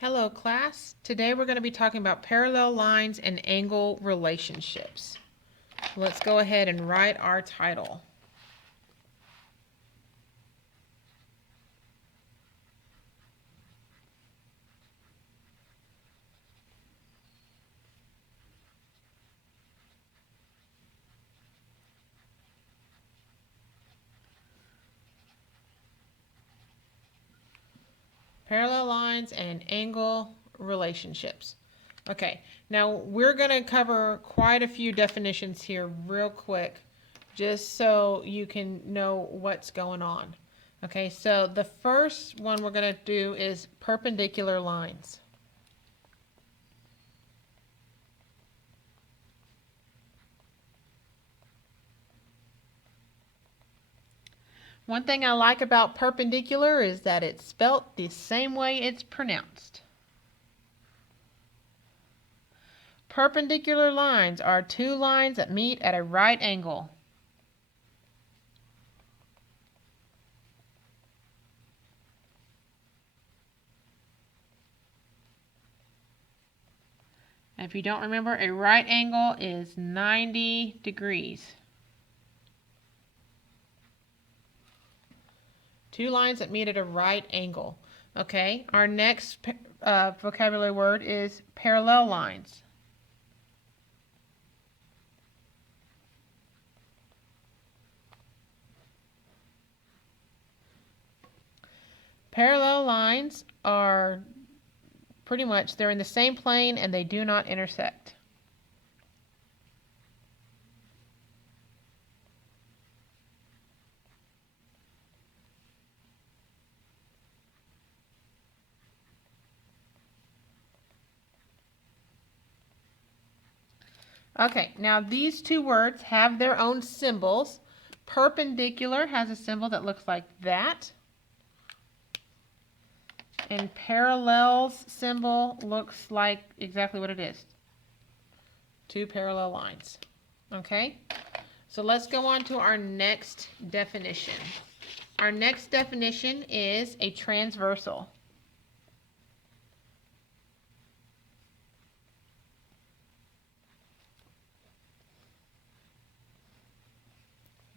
Hello class, today we're going to be talking about parallel lines and angle relationships. Let's go ahead and write our title. Parallel lines and angle relationships. Okay, now we're going to cover quite a few definitions here real quick, just so you can know what's going on. Okay, so the first one we're going to do is perpendicular lines. One thing I like about perpendicular is that it's spelt the same way it's pronounced. Perpendicular lines are two lines that meet at a right angle. And if you don't remember, a right angle is 90 degrees. Two lines that meet at a right angle. Okay, our next vocabulary word is parallel lines. Parallel lines are pretty much, they're in the same plane and they do not intersect. Okay, now these two words have their own symbols. Perpendicular has a symbol that looks like that. And parallel's symbol looks like exactly what it is. Two parallel lines. Okay, so let's go on to our next definition. Our next definition is a transversal.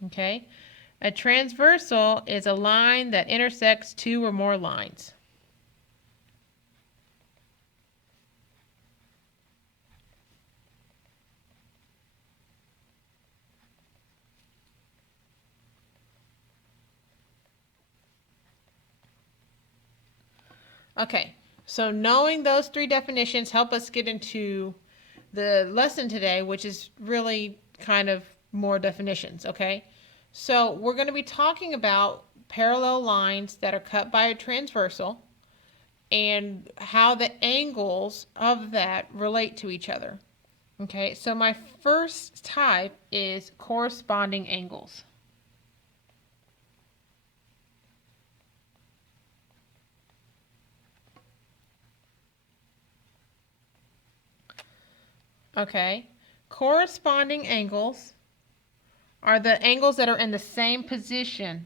Okay, a transversal is a line that intersects two or more lines. Okay, so knowing those three definitions help us get into the lesson today, which is really kind of more definitions, okay? So we're going to be talking about parallel lines that are cut by a transversal and how the angles of that relate to each other. Okay, so my first type is corresponding angles. Okay, corresponding angles are the angles that are in the same position.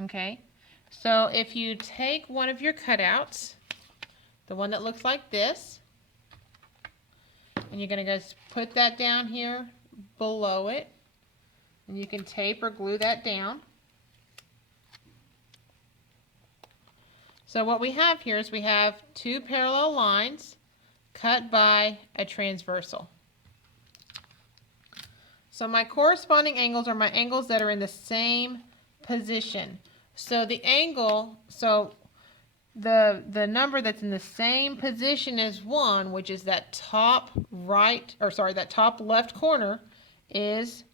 Okay, so if you take one of your cutouts, the one that looks like this, and you're going to just put that down here below it, and you can tape or glue that down. So what we have here is we have two parallel lines cut by a transversal. So my corresponding angles are my angles that are in the same position. So the angle, the number that's in the same position as 1, which is that top right, or sorry, that top left corner, is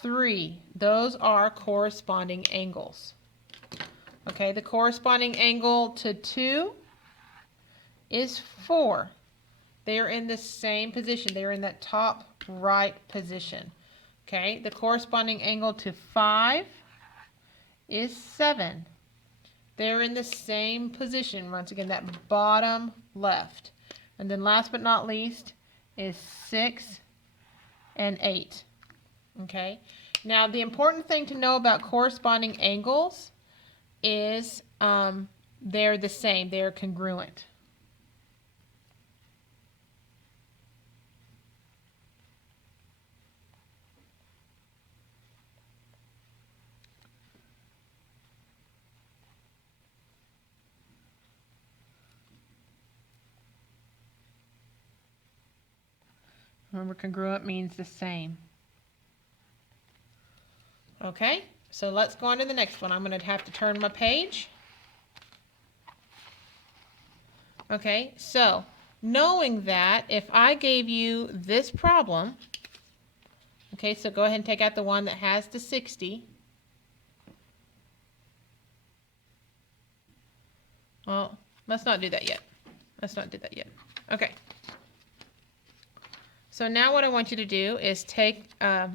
3. Those are corresponding angles. Okay, the corresponding angle to 2 is 4. They are in the same position. They are in that top right position. Okay, the corresponding angle to 5 is 7. They're in the same position. Once again, that bottom left. And then last but not least, is 6 and 8. Okay. Now the important thing to know about corresponding angles is they're the same. They're congruent. Remember, congruent means the same. Okay, so let's go on to the next one. I'm going to have to turn my page. Okay, so knowing that, if I gave you this problem, okay, so go ahead and take out the one that has the 60. Well, let's not do that yet. Let's not do that yet. Okay. So now what I want you to do is take, we're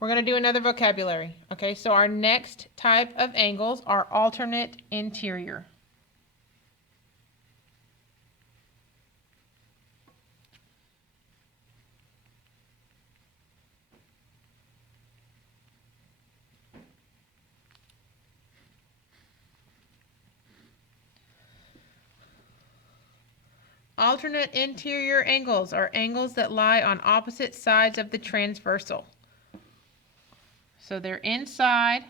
going to do another vocabulary. Okay, so our next type of angles are alternate interior. Alternate interior angles are angles that lie on opposite sides of the transversal. So they're inside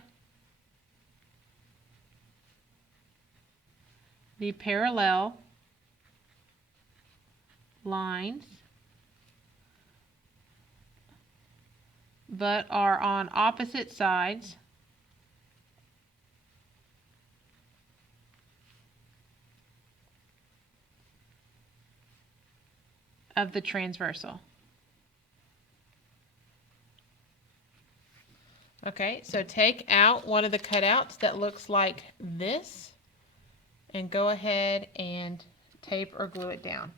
the parallel lines, but are on opposite sides of the transversal. Okay, so take out one of the cutouts that looks like this and go ahead and tape or glue it down.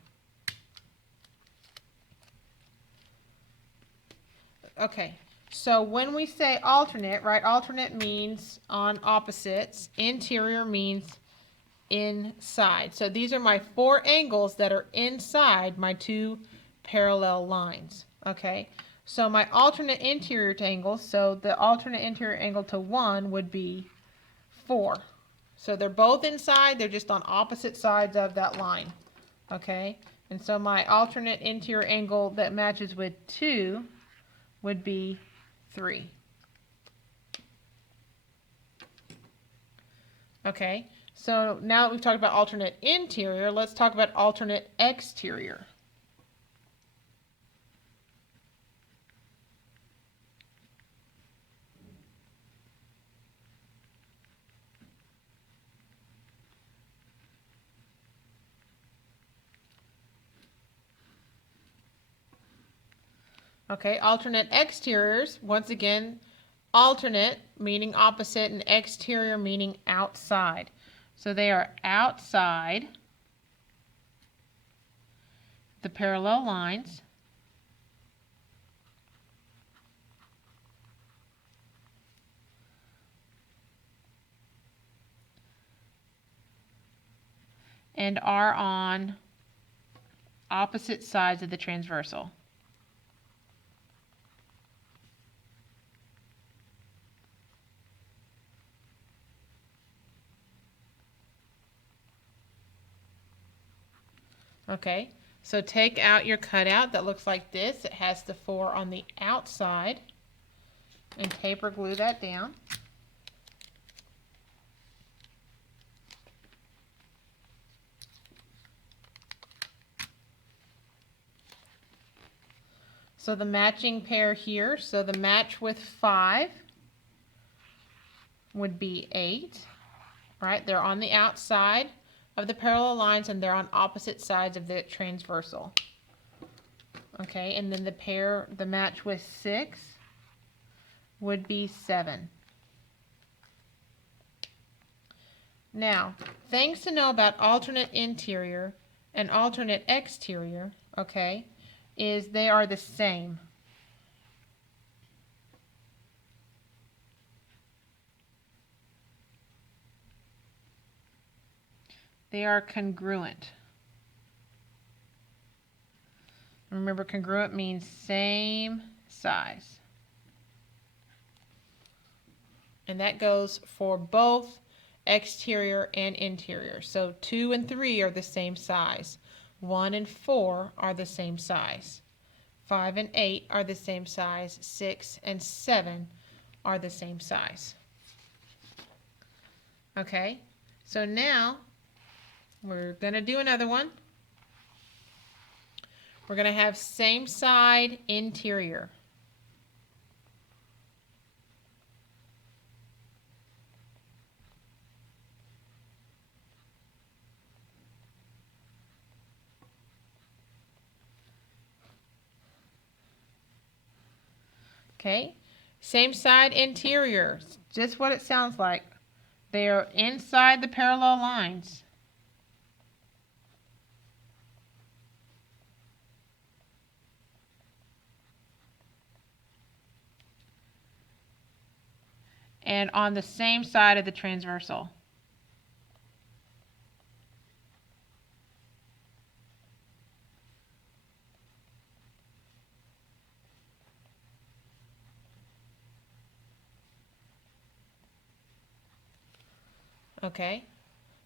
Okay, so when we say alternate, right, alternate means on opposites, interior means inside. So these are my 4 angles that are inside my 2 parallel lines. Okay, so my alternate interior to angles, so the alternate interior angle to 1 would be 4. So they're both inside, they're just on opposite sides of that line. Okay, and so my alternate interior angle that matches with 2 would be 3. Okay, so now that we've talked about alternate interior, let's talk about alternate exterior. Okay, alternate exteriors, once again, alternate meaning opposite and exterior meaning outside. So they are outside the parallel lines and are on opposite sides of the transversal. Okay, so take out your cutout that looks like this. It has the 4 on the outside and tape or glue that down. So the matching pair here, so the match with 5 would be 8, right? They're on the outside of the parallel lines and they're on opposite sides of the transversal. Okay, and then the match with 6 would be 7. Now, things to know about alternate interior and alternate exterior, okay, is they are the same. They are congruent. Remember, congruent means same size. And that goes for both exterior and interior. So 2 and 3 are the same size. 1 and 4 are the same size. 5 and 8 are the same size. 6 and 7 are the same size. Okay, so now we're going to do another one. We're going to have same side interior. Okay, same side interior, just what it sounds like. They are inside the parallel lines. And on the same side of the transversal. Okay,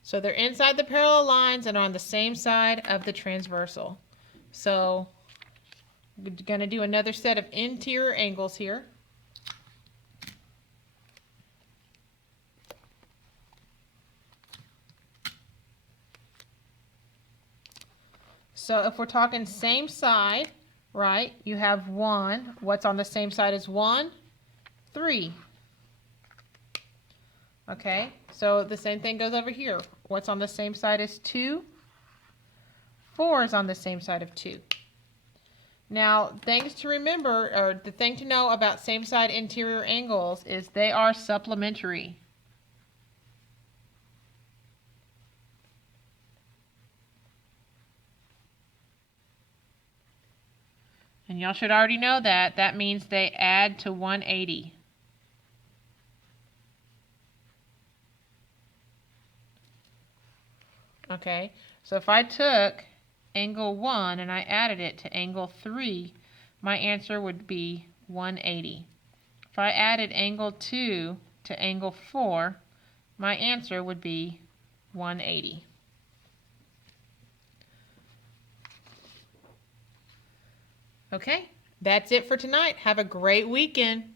so they're inside the parallel lines and on the same side of the transversal. So we're going to do another set of interior angles here. So if we're talking same side, right, you have 1. What's on the same side as 1? 3. Okay, so the same thing goes over here. What's on the same side as 2? 4 is on the same side of 2. Now, things to remember, or the thing to know about same side interior angles is they are supplementary. And y'all should already know that. That means they add to 180. Okay, so if I took angle 1 and I added it to angle 3, my answer would be 180. If I added angle 2 to angle 4, my answer would be 180. Okay, that's it for tonight. Have a great weekend.